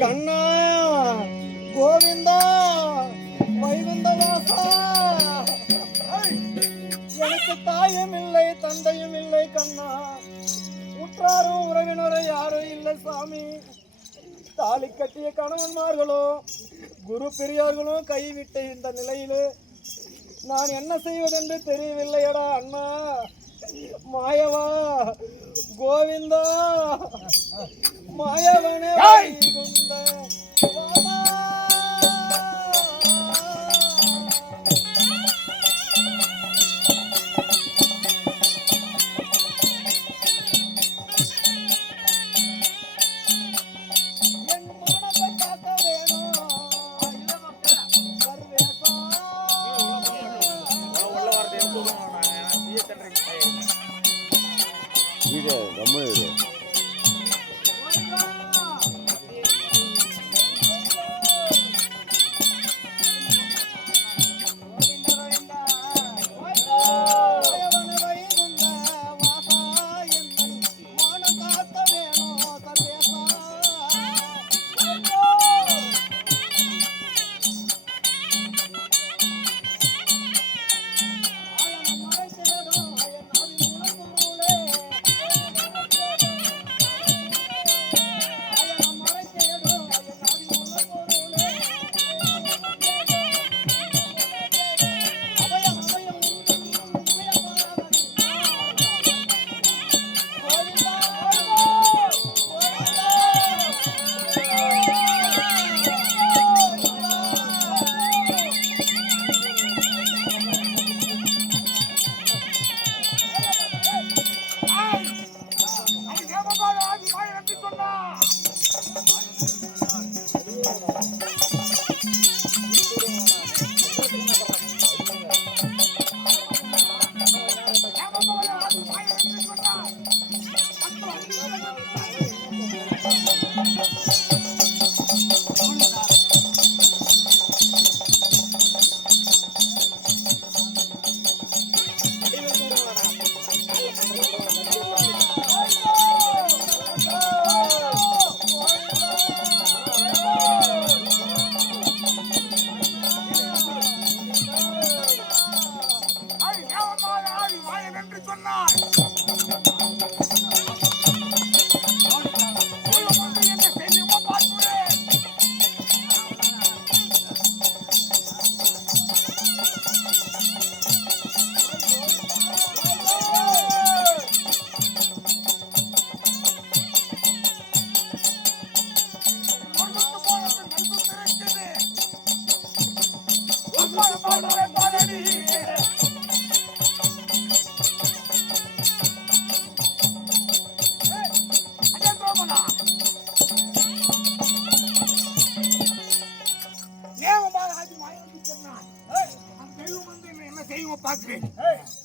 கண்ணா கோவிந்தா வைகுந்த வாசா, எனக்கு தாயும் இல்லை தந்தையும் இல்லை கண்ணா, உற்றாரும் உறவினரும் யாரும் இல்லை சாமி. தாலி கட்டிய கணவன்மார்களும் குரு பெரியார்களும் கைவிட்ட இந்த நிலையிலே நான் என்ன செய்வதென்று தெரியவில்லையடா அண்ணா. மாயவா கோவிந்தா மாயவனே வைகுந்த வாசா. வீடு கம்மு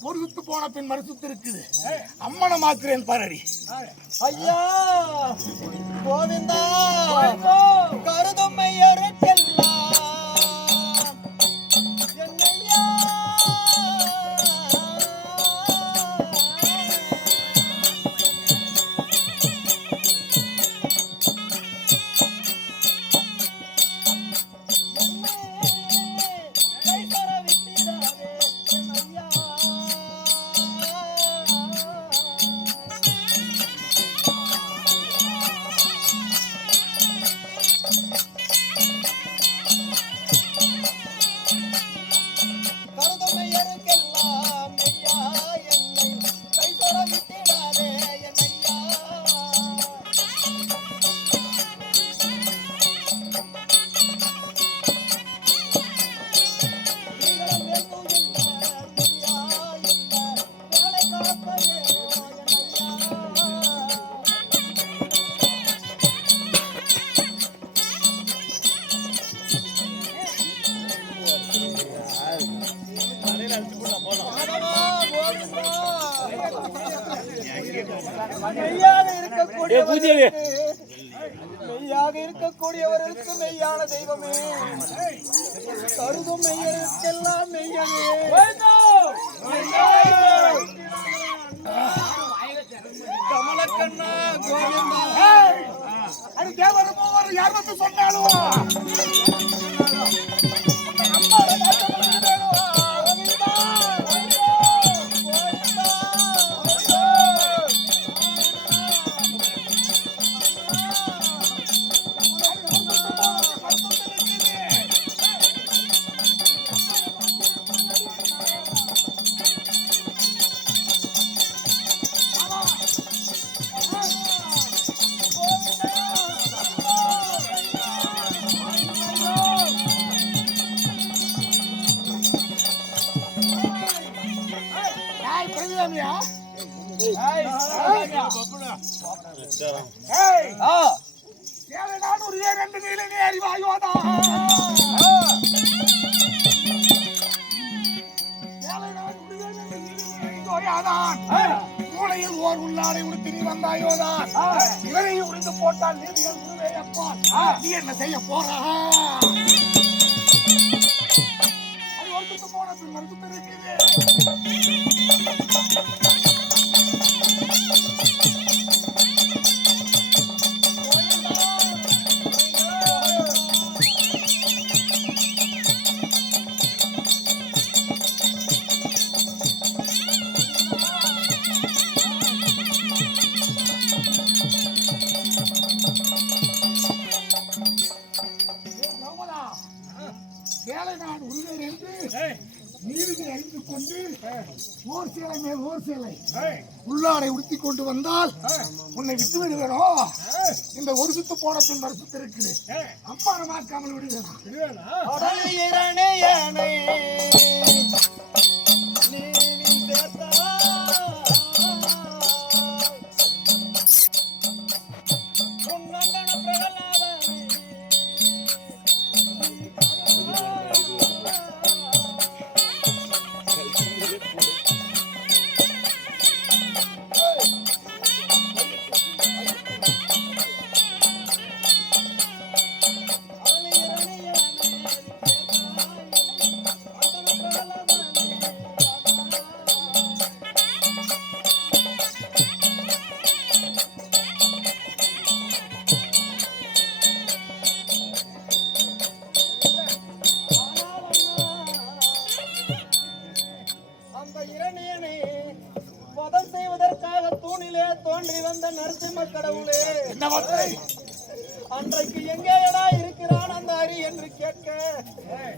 ஒரு சுத்து போன பின் மறு சுத்து இருக்குது. அம்மனை மாத்துறேன் பாரடி. ஐயா கோவிந்தா கருதும் மையருக்கெல்லாம் என்னையா மெய்யாக இருக்கக்கூடியவர்களுக்கு மெய்யான தெய்வமே, கருதும் மெய்யருக்கெல்லாம் மெய்யனே. கமலக்கண்ணா கோவிந்தா அது தேவர் மூவர் யார் வந்து சொன்னாலும் மூளையில் ஓர் உள்ளாடை உடுத்தி நீ வந்தாயோதான் இவரை உறிந்து போட்டால் நீதிகள் குருவே அப்பா நீ என்ன செய்ய போறா அது ஒருத்துக்கு போன பின் மறுத்து இருக்குது ஓர் சேலை மேல் ஓர் சேலை உள்ளாடை உடுத்தி கொண்டு வந்தால் உன்னை விட்டு விடுவேனோ இந்த ஒரு சுத்து போன பின் மறு சுத்து இருக்குது அம்மானமாக்காமல் விடுவேனா அன்றைக்கு எங்கேயடா இருக்கிறான் அந்த அரி என்று கேட்க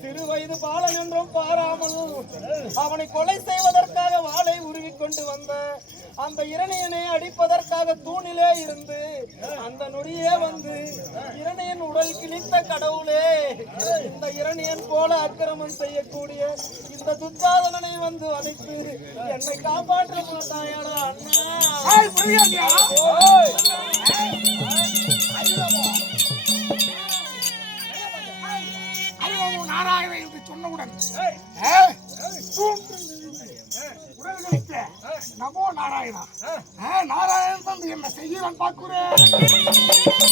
சிறு வயது பாலன் என்றும் பாராமல் அவனை கொலை செய்வதற்காக வாளை உருவி கொண்டு வந்த அந்த இரணியனை அடிப்பதற்காக தூணிலே இருந்து அந்த நொடியே வந்து இரணியன் உடல் கிழித்த கடவுளே இந்த இரணியன் போல அக்கிரமம் செய்யக்கூடிய இந்த துச்சாதனனை வந்து அழைத்து என்னை காப்பாற்ற மாட்டாயாடா அண்ணா நாராயணன் என்று சொன்னவுடன் நமோ நாராயணா நாராயணன் தந்து என்ன செய்யலாம் பார்க்கிறேன்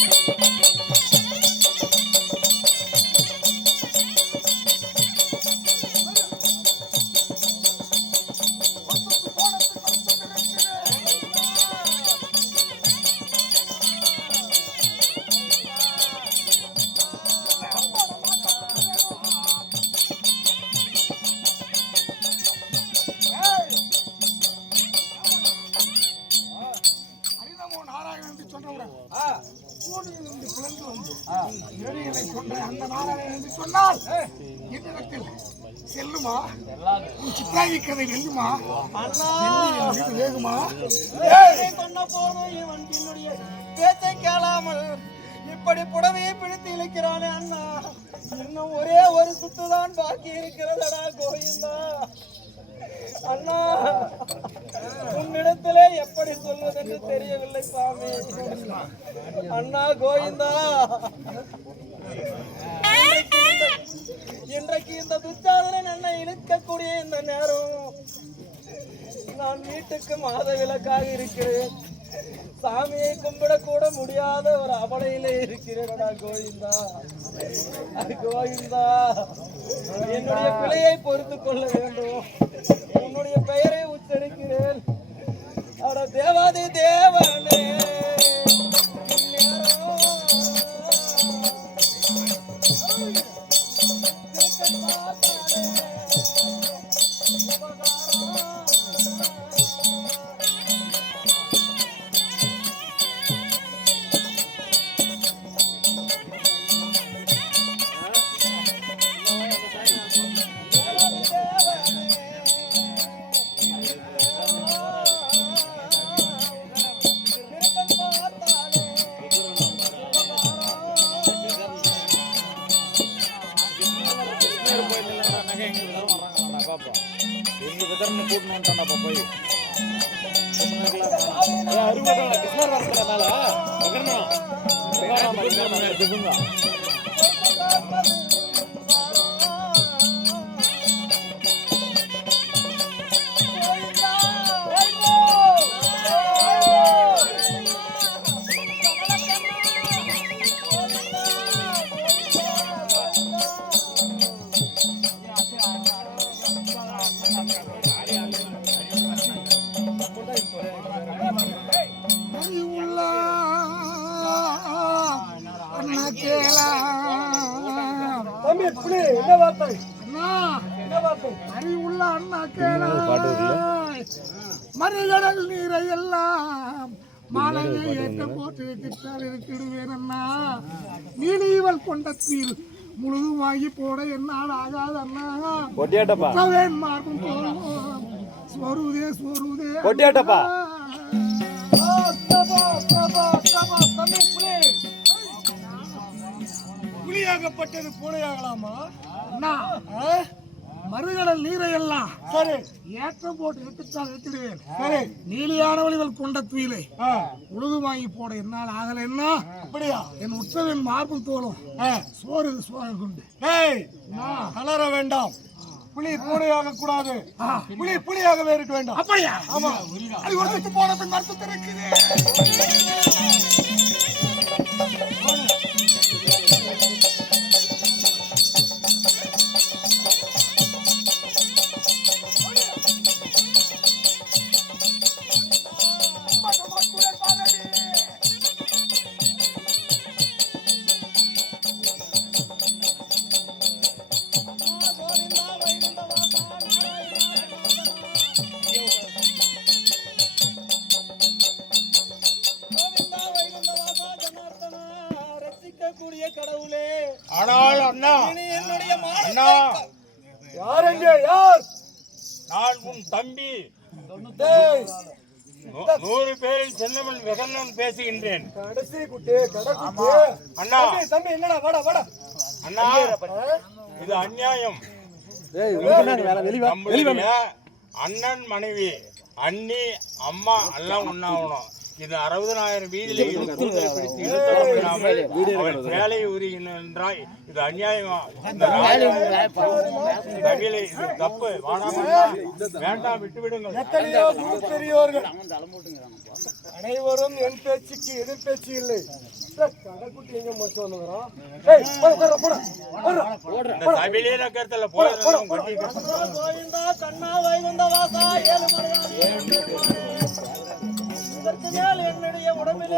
அந்த நாராயணன் என்று சொன்னால் என்னிடத்தில் செல்லுமா சித்தாயி கதை வெல்லுமா வேகுமா சொன்ன போதும் இவன் என்னுடைய பேச்சை கேளாமல் இப்படி புடவையை பிடித்து இழுக்கிறானே அண்ணா இன்னும் ஒரே ஒரு சுத்துதான் பாக்கி இருக்கிறதடா கோவிந்தா அண்ணா உன்னிடத்திலே எப்படி சொல்வதென்று தெரியவில்லை சாமி அண்ணா கோவிந்தா இன்றைக்கு இந்த துச்சாதனன் என்னை இழுக்கக்கூடிய இந்த நேரம் நான் வீட்டுக்கு மாத விலக்காக இருக்கிறேன் சாமியை கும்பிடக்கூட முடியாத ஒரு அவலையிலே இருக்கிறேன்டா கோவிந்தா கோவிந்தா என்னுடைய பிழையை பொறுத்து கொள்ள வேண்டும் உன்னுடைய பெயரை உச்சரிக்கிறேன் அட தேவாதி தேவனே அறிவுள்ள அண்ணா கேளா என்ன வார்த்தை அண்ணா என்ன வார்த்தை அறிவுள்ள அண்ணா கேளா மறிகடல் நீரை எல்லாம் மாலையை ஏற்ற போட்டு திட்டால் இருக்கிடுவேன் அண்ணா நீலிவள் கொண்ட தீர் முழுதும் வாங்கி போட என்னால் ஆகாது அண்ணா உற்றவேன் மார்பும் போலும் சொருதே சொருதே கொட்டியாட்டப்பா. புலியாகப்பட்டது பூனையாகலாமா அண்ணா மறுகடல் நீரை எல்லாம் சரி ஏற்றம் போட்டு எடுத்துட்டால் எடுத்துடுவேன் சரி நீலியானவளிகள் கொண்ட துயிலை உழுது வாங்கி போட என்னால் ஆகலைன்னா அப்படியா என் உற்றவின் மார்பும் தோலும் சோறு சோறு கொண்டு கலர வேண்டாம் புலி பூனையாக கூடாது புலி புலியாகவே இருக்க வேண்டாம் அப்படியா ஆமா அது ஒரு சுத்து போன பின் மறுத்து இருக்குது கடவுளே ஆனால் அண்ணா என்னுடைய அண்ணா யார் எங்கே யார் நான் உன் தம்பி 100 பேரில் சென்னவன் வெகன்னன் பேசுகின்றேன். கடைசி குட்டி கடக்குட்டி அண்ணா தம்பி என்னடா வாடா வாடா அண்ணா இது அநியாயம். நம்முடைய அண்ணன் மனைவி அண்ணி அம்மா எல்லாம் ஒண்ணாகணும். இது 60,000 வீதியில வேலை உரிகின்றாய். இது அநியாயமா? தகிலை இது தப்பு. வேண்டாம் விட்டு விடுங்கள். எத்தனையோ பெரியோர்கள் அனைவரும் என் பேச்சுக்கு எதிர் பேச்சு இல்லை. கடைக்குட்டி எங்க மச்சு வந்துக்கிறோம் இந்த சபையிலே நகரத்துல போயிருந்தோம். கண்ணா வைகுந்த வாசா ஏழு மலையாளி இதற்கு மேல் என்னுடைய உடம்பிலே